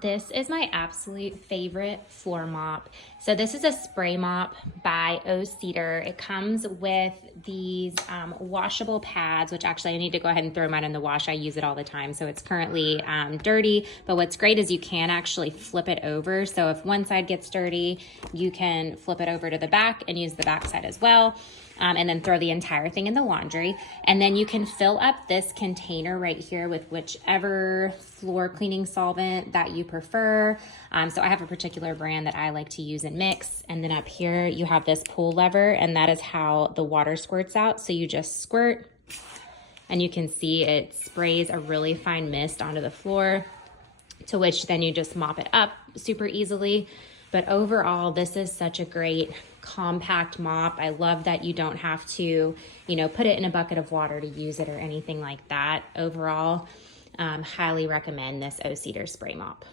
This is my absolute favorite floor mop. So this is a spray mop by O-Cedar. It comes with these washable pads, which actually I need to go ahead and throw mine in the wash. I use it all the time, so it's currently dirty. But what's great is you can actually flip it over. So if one side gets dirty, you can flip it over to the back and use the back side as well. And then throw the entire thing in the laundry. And then you can fill up this container right here with whichever floor cleaning solvent that you prefer. So I have a particular brand that I like to use and mix. And then up here you have this pull lever, and that is how the water squirts out. So you just squirt, and you can see it sprays a really fine mist onto the floor, to which then you just mop it up super easily. But overall, this is such a great compact mop. I love that you don't have to, put it in a bucket of water to use it or anything like that. Overall, highly recommend this O-Cedar spray mop.